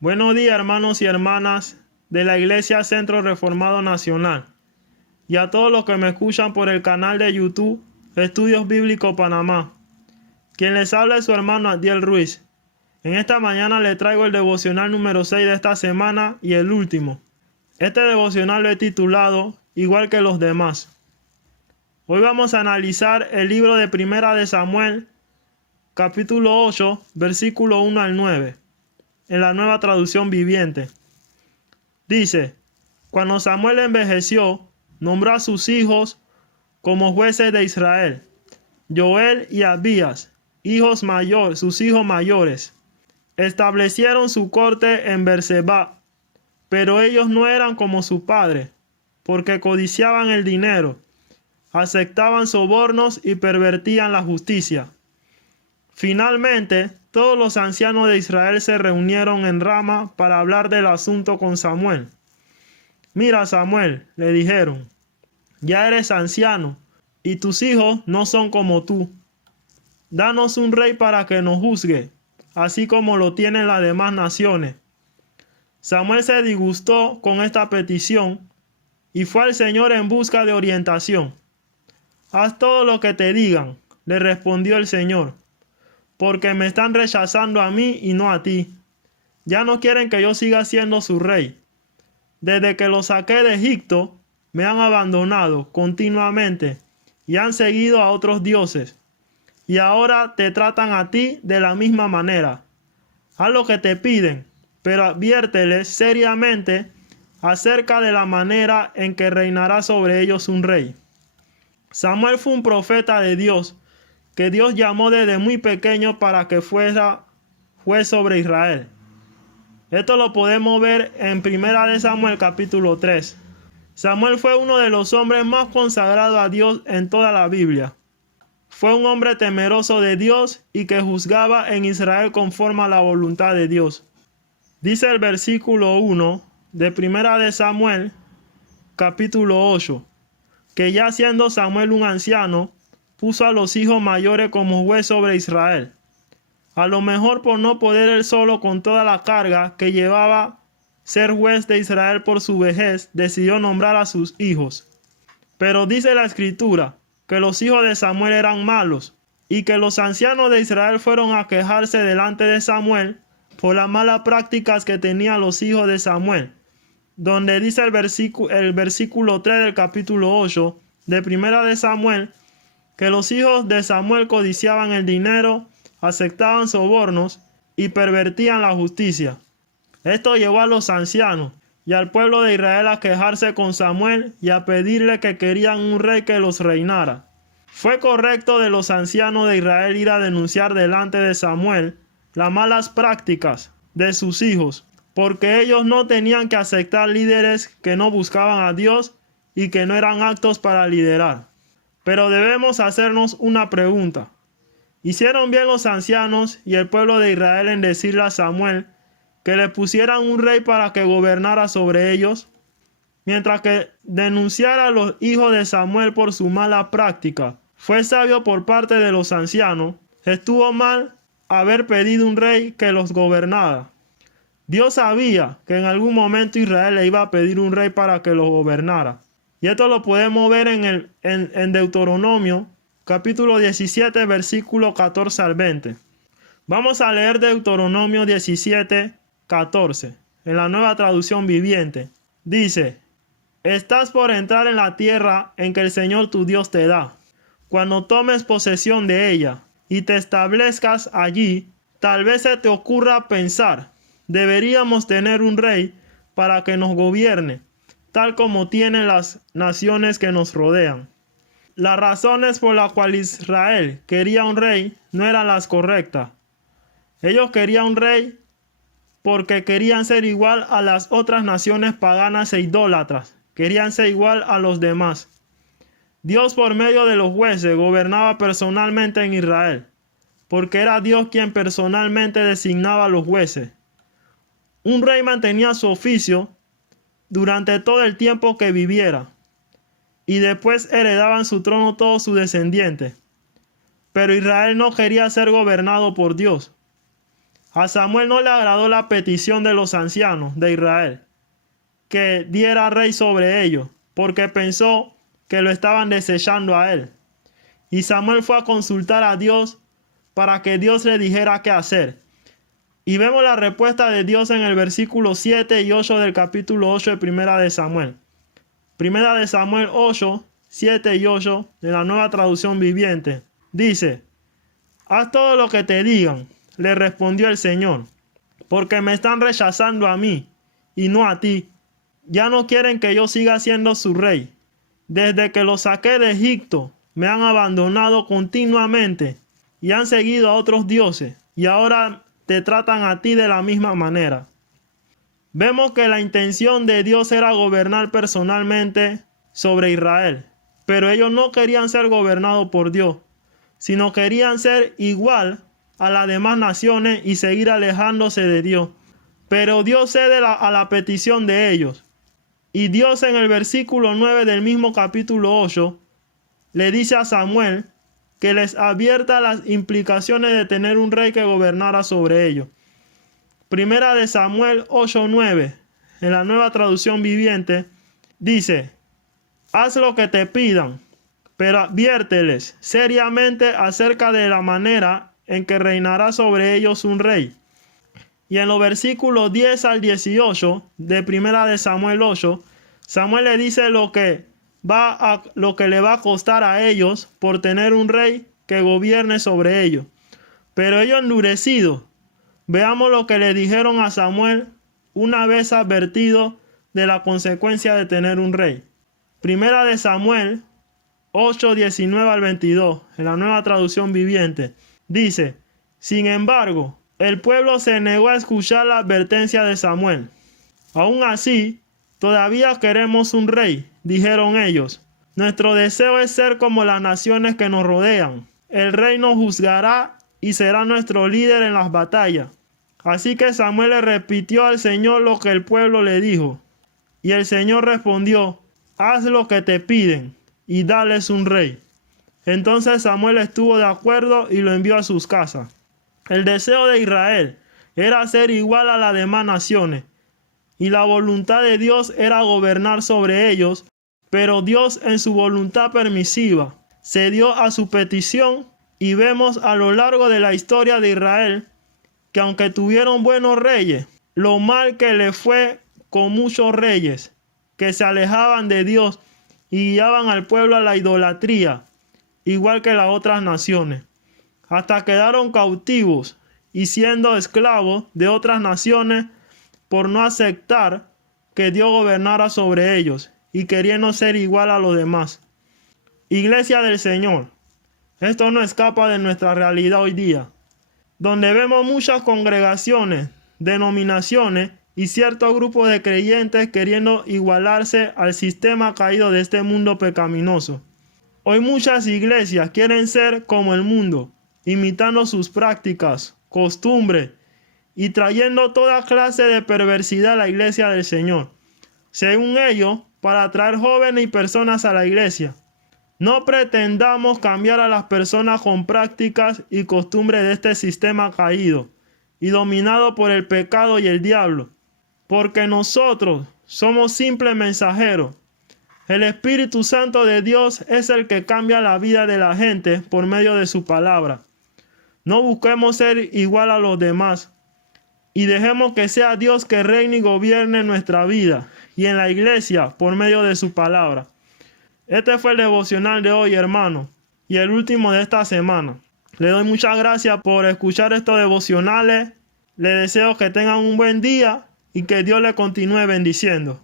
Buenos días, hermanos y hermanas de la Iglesia Centro Reformado Nacional y a todos los que me escuchan por el canal de YouTube Estudios Bíblicos Panamá. Quien les habla es su hermano Adiel Ruiz. En esta mañana le traigo el devocional número 6 de esta semana y el último. Este devocional lo he titulado igual que los demás. Hoy vamos a analizar el libro de Primera de Samuel, capítulo 8, versículo 1 al 9, en la Nueva Traducción Viviente. Dice: Cuando Samuel envejeció, nombró a sus hijos como jueces de Israel, Joel y Abías, sus hijos mayores. Establecieron su corte en Berseba, pero ellos no eran como su padre, porque codiciaban el dinero, aceptaban sobornos y pervertían la justicia. Finalmente, todos los ancianos de Israel se reunieron en Rama para hablar del asunto con Samuel. Mira, Samuel, le dijeron, ya eres anciano, y tus hijos no son como tú. Danos un rey para que nos juzgue, así como lo tienen las demás naciones. Samuel se disgustó con esta petición y fue al Señor en busca de orientación. Haz todo lo que te digan, le respondió el Señor, porque me están rechazando a mí y no a ti. Ya no quieren que yo siga siendo su rey. Desde que los saqué de Egipto, me han abandonado continuamente y han seguido a otros dioses. Y ahora te tratan a ti de la misma manera. Haz lo que te piden, pero adviérteles seriamente acerca de la manera en que reinará sobre ellos un rey. Samuel fue un profeta de Dios, que Dios llamó desde muy pequeño para que fuera juez sobre Israel. Esto lo podemos ver en Primera de Samuel capítulo 3. Samuel fue uno de los hombres más consagrados a Dios en toda la Biblia. Fue un hombre temeroso de Dios y que juzgaba en Israel conforme a la voluntad de Dios. Dice el versículo 1 de Primera de Samuel capítulo 8, que ya siendo Samuel un anciano, puso a los hijos mayores como juez sobre Israel. A lo mejor por no poder él solo con toda la carga que llevaba ser juez de Israel por su vejez, decidió nombrar a sus hijos. Pero dice la Escritura que los hijos de Samuel eran malos, y que los ancianos de Israel fueron a quejarse delante de Samuel por las malas prácticas que tenían los hijos de Samuel, donde dice el versículo 3 del capítulo 8 de Primera de Samuel, que los hijos de Samuel codiciaban el dinero, aceptaban sobornos y pervertían la justicia. Esto llevó a los ancianos y al pueblo de Israel a quejarse con Samuel y a pedirle que querían un rey que los reinara. Fue correcto de los ancianos de Israel ir a denunciar delante de Samuel las malas prácticas de sus hijos, porque ellos no tenían que aceptar líderes que no buscaban a Dios y que no eran aptos para liderar. Pero debemos hacernos una pregunta. ¿Hicieron bien los ancianos y el pueblo de Israel en decirle a Samuel que le pusieran un rey para que gobernara sobre ellos? Mientras que denunciar a los hijos de Samuel por su mala práctica fue sabio por parte de los ancianos, estuvo mal haber pedido un rey que los gobernara. Dios sabía que en algún momento Israel le iba a pedir un rey para que los gobernara. Y esto lo podemos ver en Deuteronomio, capítulo 17, versículo 14 al 20. Vamos a leer Deuteronomio 17, 14, en la Nueva Traducción Viviente. Dice: Estás por entrar en la tierra en que el Señor tu Dios te da. Cuando tomes posesión de ella y te establezcas allí, tal vez se te ocurra pensar: deberíamos tener un rey para que nos gobierne, tal como tienen las naciones que nos rodean. Las razones por las cuales Israel quería un rey no eran las correctas. Ellos querían un rey porque querían ser igual a las otras naciones paganas e idólatras. Querían ser igual a los demás. Dios, por medio de los jueces, gobernaba personalmente en Israel, porque era Dios quien personalmente designaba a los jueces. Un rey mantenía su oficio durante todo el tiempo que viviera, y después heredaban su trono todos sus descendientes. pero Israel no quería ser gobernado por Dios. A Samuel no le agradó la petición de los ancianos de Israel, que diera rey sobre ellos, porque pensó que lo estaban desechando a él. Y Samuel fue a consultar a Dios para que Dios le dijera qué hacer. Y vemos la respuesta de Dios en el versículo 7 y 8 del capítulo 8 de Primera de Samuel. Primera de Samuel 8, 7 y 8 de la Nueva Traducción Viviente. Dice: haz todo lo que te digan, le respondió el Señor, porque me están rechazando a mí y no a ti. Ya no quieren que yo siga siendo su rey. Desde que los saqué de Egipto, me han abandonado continuamente y han seguido a otros dioses, y ahora te tratan a ti de la misma manera. Vemos que la intención de Dios era gobernar personalmente sobre Israel, pero ellos no querían ser gobernados por Dios, sino querían ser igual a las demás naciones y seguir alejándose de Dios. Pero Dios cede a la petición de ellos. Y Dios en el versículo 9 del mismo capítulo 8 le dice a Samuel que les advierta las implicaciones de tener un rey que gobernara sobre ellos. Primera de Samuel 8:9, en la Nueva Traducción Viviente, dice: haz lo que te pidan, pero adviérteles seriamente acerca de la manera en que reinará sobre ellos un rey. Y en los versículos 10 al 18 de Primera de Samuel 8, Samuel le dice lo que le va a costar a ellos por tener un rey que gobierne sobre ellos. Pero ellos endurecidos, veamos lo que le dijeron a Samuel una vez advertido de la consecuencia de tener un rey. Primera de Samuel 8, 19 al 22, en la Nueva Traducción Viviente, dice: sin embargo, el pueblo se negó a escuchar la advertencia de Samuel. Aún así, todavía queremos un rey, dijeron ellos. Nuestro deseo es ser como las naciones que nos rodean. El rey nos juzgará y será nuestro líder en las batallas. Así que Samuel le repitió al Señor lo que el pueblo le dijo. Y el Señor respondió: haz lo que te piden y dales un rey. Entonces Samuel estuvo de acuerdo y lo envió a sus casas. El deseo de Israel era ser igual a las demás naciones, y la voluntad de Dios era gobernar sobre ellos, pero Dios en su voluntad permisiva cedió a su petición, y vemos a lo largo de la historia de Israel que aunque tuvieron buenos reyes, lo mal que le fue con muchos reyes que se alejaban de Dios y guiaban al pueblo a la idolatría, igual que las otras naciones, hasta quedaron cautivos y siendo esclavos de otras naciones por no aceptar que Dios gobernara sobre ellos y queriendo ser igual a los demás. Iglesia del Señor, esto no escapa de nuestra realidad hoy día, donde vemos muchas congregaciones, denominaciones y ciertos grupos de creyentes queriendo igualarse al sistema caído de este mundo pecaminoso. Hoy muchas iglesias quieren ser como el mundo, imitando sus prácticas, costumbres y trayendo toda clase de perversidad a la iglesia del Señor, según ellos, para atraer jóvenes y personas a la iglesia. No pretendamos cambiar a las personas con prácticas y costumbres de este sistema caído y dominado por el pecado y el diablo, porque nosotros somos simples mensajeros. El Espíritu Santo de Dios es el que cambia la vida de la gente por medio de su palabra. No busquemos ser igual a los demás y dejemos que sea Dios que reine y gobierne nuestra vida y en la iglesia por medio de su palabra. Este fue el devocional de hoy, hermano, y el último de esta semana. Le doy muchas gracias por escuchar estos devocionales. Le deseo que tengan un buen día y que Dios le continúe bendiciendo.